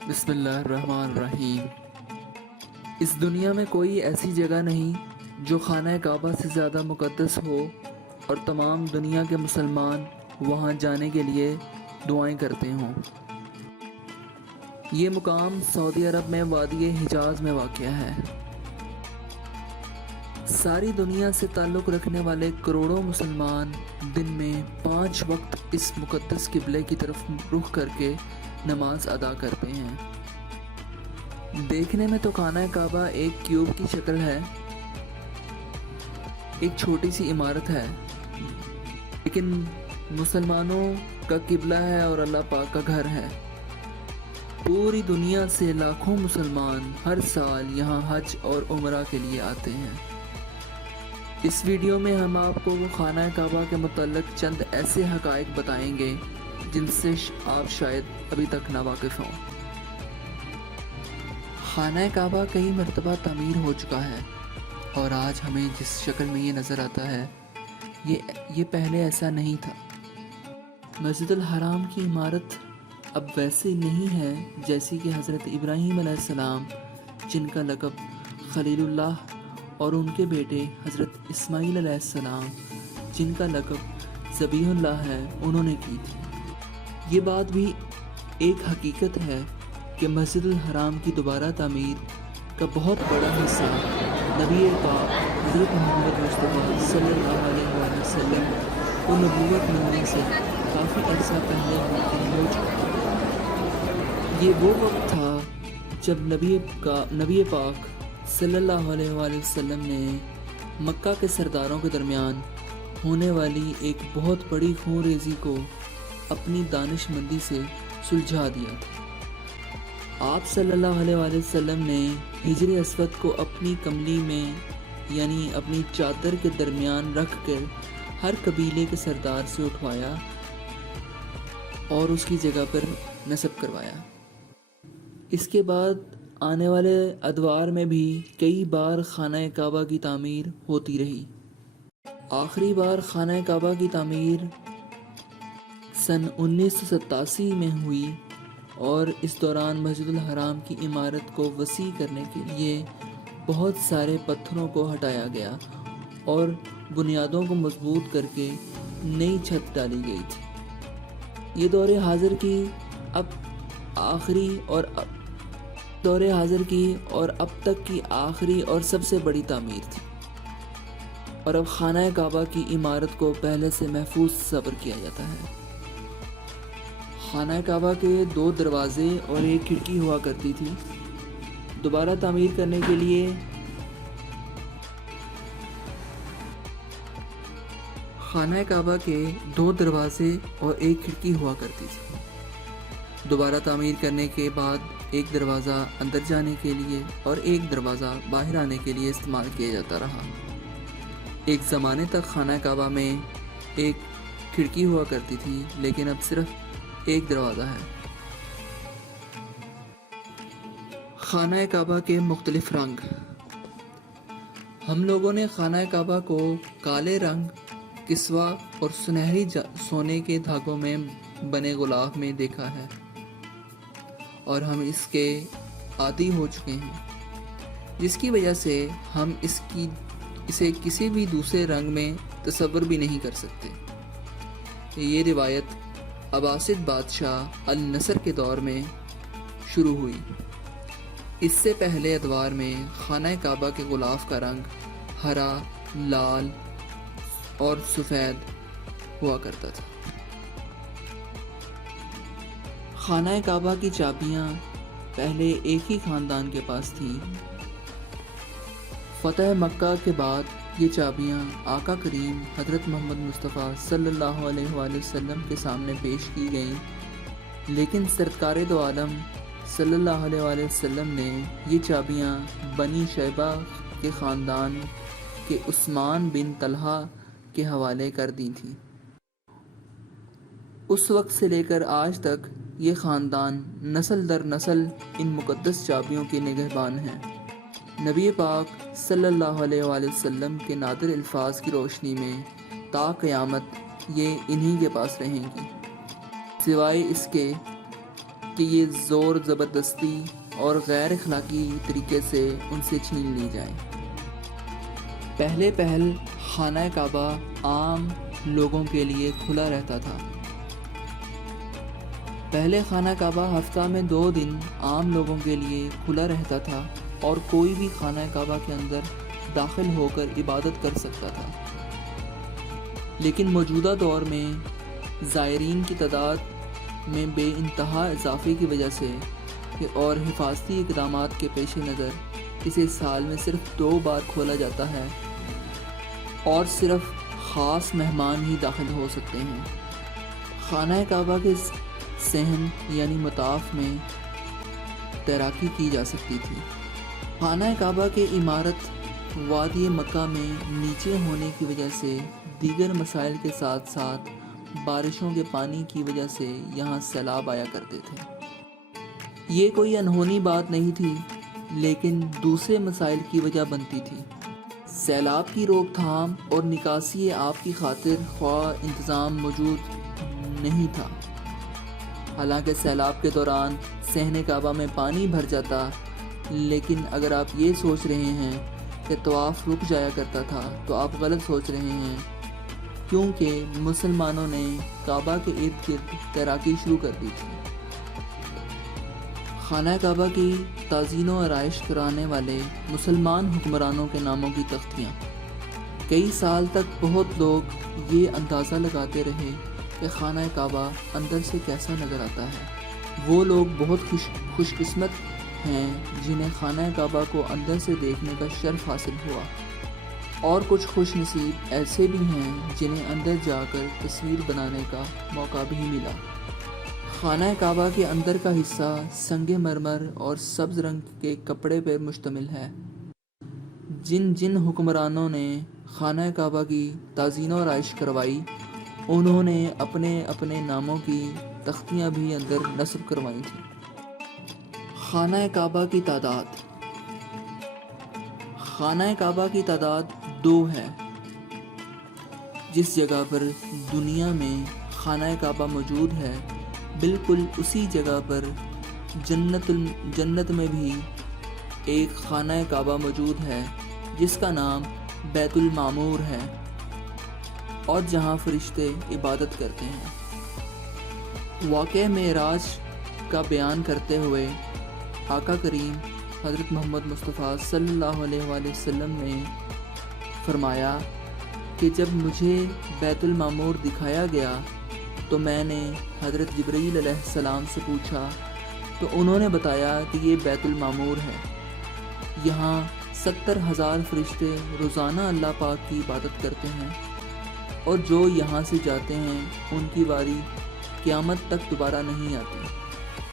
بسم اللہ الرحمن الرحیم۔ اس دنیا میں کوئی ایسی جگہ نہیں جو خانہ کعبہ سے زیادہ مقدس ہو اور تمام دنیا کے مسلمان وہاں جانے کے لیے دعائیں کرتے ہوں۔ یہ مقام سعودی عرب میں وادی حجاز میں واقع ہے۔ ساری دنیا سے تعلق رکھنے والے کروڑوں مسلمان دن میں 5 وقت اس مقدس قبلے کی طرف رخ کر کے نماز ادا کرتے ہیں۔ دیکھنے میں تو خانہ کعبہ ایک کیوب کی شکل ہے، ایک چھوٹی سی عمارت ہے، لیکن مسلمانوں کا قبلہ ہے اور اللہ پاک کا گھر ہے۔ پوری دنیا سے لاکھوں مسلمان ہر سال یہاں حج اور عمرہ کے لیے آتے ہیں۔ اس ویڈیو میں ہم آپ کو وہ خانہ کعبہ کے متعلق چند ایسے حقائق بتائیں گے جن سے آپ شاید ابھی تک ناواقف ہوں۔ خانہ کعبہ کئی مرتبہ تعمیر ہو چکا ہے اور آج ہمیں جس شکل میں یہ نظر آتا ہے یہ پہلے ایسا نہیں تھا۔ مسجد الحرام کی عمارت اب ویسے نہیں ہے جیسی کہ حضرت ابراہیم علیہ السلام، جن کا لقب خلیل اللہ، اور ان کے بیٹے حضرت اسماعیل علیہ السلام، جن کا لقب ذبیح اللہ ہے، انہوں نے کی تھی۔ یہ بات بھی ایک حقیقت ہے کہ مسجد الحرام کی دوبارہ تعمیر کا بہت بڑا حصہ نبی پاک حضرت محمد مصطفیٰ صلی اللہ علیہ وآلہ وسلم کو نبوت ملنے سے کافی عرصہ پہلے ممکن ہو چکا۔ یہ وہ وقت تھا جب نبی پاک صلی اللہ علیہ وآلہ وسلم نے مکہ کے سرداروں کے درمیان ہونے والی ایک بہت بڑی خون ریزی کو اپنی دانش مندی سے سلجھا دیا تھا۔ آپ صلی اللہ علیہ وآلہ وسلم نے حجر اسود کو اپنی کملی میں یعنی اپنی چادر کے درمیان رکھ کر ہر قبیلے کے سردار سے اٹھوایا اور اس کی جگہ پر نصب کروایا۔ اس کے بعد آنے والے ادوار میں بھی کئی بار خانہ کعبہ کی تعمیر ہوتی رہی۔ آخری بار خانہ کعبہ کی تعمیر سن 1987 میں ہوئی اور اس دوران مسجد الحرام کی عمارت کو وسیع کرنے کے لیے بہت سارے پتھروں کو ہٹایا گیا اور بنیادوں کو مضبوط کر کے نئی چھت ڈالی گئی تھی۔ یہ دور حاضر کی اور اب تک کی آخری اور سب سے بڑی تعمیر تھی، اور اب خانہ کعبہ کی عمارت کو پہلے سے محفوظ تصور کیا جاتا ہے۔ خانہ کعبہ کے 2 دروازے اور 1 کھڑکی ہوا کرتی تھی۔ دوبارہ تعمیر کرنے کے لیے خانہ کعبہ کے 2 دروازے اور 1 کھڑکی ہوا کرتی تھی۔ دوبارہ تعمیر کرنے کے بعد 1 دروازہ اندر جانے کے لیے اور 1 دروازہ باہر آنے کے لیے استعمال کیا جاتا رہا۔ ایک زمانے تک خانہ کعبہ میں 1 کھڑکی ہوا کرتی تھی، لیکن اب صرف 1 دروازہ ہے۔ خانہ کعبہ کے مختلف رنگ۔ ہم لوگوں نے خانہ کعبہ کو کالے رنگ، کسوہ اور سنہری سونے کے دھاگوں میں بنے غلاف میں دیکھا ہے اور ہم اس کے عادی ہو چکے ہیں، جس کی وجہ سے ہم اسے کسی بھی دوسرے رنگ میں تصور بھی نہیں کر سکتے۔ یہ روایت عباسد بادشاہ النصر کے دور میں شروع ہوئی۔ اس سے پہلے ادوار میں خانہ کعبہ کے غلاف کا رنگ ہرا، لال اور سفید ہوا کرتا تھا۔ خانہ کعبہ کی چابیاں پہلے ایک ہی خاندان کے پاس تھیں۔ فتح مکہ کے بعد یہ چابیاں آقا کریم حضرت محمد مصطفیٰ صلی اللہ علیہ وآلہ وسلم کے سامنے پیش کی گئیں، لیکن سرکار دو عالم صلی اللہ علیہ وآلہ وسلم نے یہ چابیاں بنی شیبہ کے خاندان کے عثمان بن طلحہ کے حوالے کر دی تھیں۔ اس وقت سے لے کر آج تک یہ خاندان نسل در نسل ان مقدس چابیوں کے نگہبان ہیں۔ نبی پاک صلی اللہ علیہ وآلہ وسلم کے نادر الفاظ کی روشنی میں تا قیامت یہ انہی کے پاس رہیں گی، سوائے اس کے کہ یہ زور زبردستی اور غیر اخلاقی طریقے سے ان سے چھین لی جائے۔ پہل خانہ کعبہ عام لوگوں کے لیے کھلا رہتا تھا۔ پہلے خانہ کعبہ ہفتہ میں 2 دن عام لوگوں کے لیے کھلا رہتا تھا اور کوئی بھی خانہ کعبہ کے اندر داخل ہو کر عبادت کر سکتا تھا، لیکن موجودہ دور میں زائرین کی تعداد میں بے انتہا اضافے کی وجہ سے اور حفاظتی اقدامات کے پیش نظر اسے سال میں صرف 2 بار کھولا جاتا ہے اور صرف خاص مہمان ہی داخل ہو سکتے ہیں۔ خانہ کعبہ کے صحن یعنی مطاف میں تیراکی کی جا سکتی تھی۔ خانہ کعبہ کے عمارت وادی مکہ میں نیچے ہونے کی وجہ سے دیگر مسائل کے ساتھ ساتھ بارشوں کے پانی کی وجہ سے یہاں سیلاب آیا کرتے تھے۔ یہ کوئی انہونی بات نہیں تھی، لیکن دوسرے مسائل کی وجہ بنتی تھی۔ سیلاب کی روک تھام اور نکاسی آب کی خاطر خواہ انتظام موجود نہیں تھا۔ حالانکہ سیلاب کے دوران صحن کعبہ میں پانی بھر جاتا، لیکن اگر آپ یہ سوچ رہے ہیں کہ طواف رک جایا کرتا تھا تو آپ غلط سوچ رہے ہیں، کیونکہ مسلمانوں نے کعبہ کے ارد گرد تیراکی شروع کر دی تھی۔ خانہ کعبہ کی تعزین و آرائش کرانے والے مسلمان حکمرانوں کے ناموں کی تختیاں۔ کئی سال تک بہت لوگ یہ اندازہ لگاتے رہے کہ خانہ کعبہ اندر سے کیسا نظر آتا ہے۔ وہ لوگ بہت خوش قسمت ہیں جنہیں خانہ کعبہ کو اندر سے دیکھنے کا شرف حاصل ہوا، اور کچھ خوش نصیب ایسے بھی ہیں جنہیں اندر جا کر تصویر بنانے کا موقع بھی ملا۔ خانہ کعبہ کے اندر کا حصہ سنگ مرمر اور سبز رنگ کے کپڑے پر مشتمل ہے۔ جن حکمرانوں نے خانہ کعبہ کی تعزین و آرائش کروائی، انہوں نے اپنے ناموں کی تختیاں بھی اندر نصب کروائی تھیں۔ خانہ کعبہ کی تعداد۔ خانہ کعبہ کی تعداد 2 ہے۔ جس جگہ پر دنیا میں خانہ کعبہ موجود ہے، بالکل اسی جگہ پر جنت میں بھی ایک خانہ کعبہ موجود ہے جس کا نام بیت المعمور ہے، اور جہاں فرشتے عبادت کرتے ہیں۔ واقعہ معراج کا بیان کرتے ہوئے آقا کریم حضرت محمد مصطفیٰ صلی اللہ علیہ وآلہ وسلم نے فرمایا کہ جب مجھے بیت المعمور دکھایا گیا تو میں نے حضرت جبرائیل علیہ السلام سے پوچھا تو انہوں نے بتایا کہ یہ بیت المعمور ہے۔ یہاں 70,000 فرشتے روزانہ اللہ پاک کی عبادت کرتے ہیں، اور جو یہاں سے جاتے ہیں ان کی باری قیامت تک دوبارہ نہیں آتی۔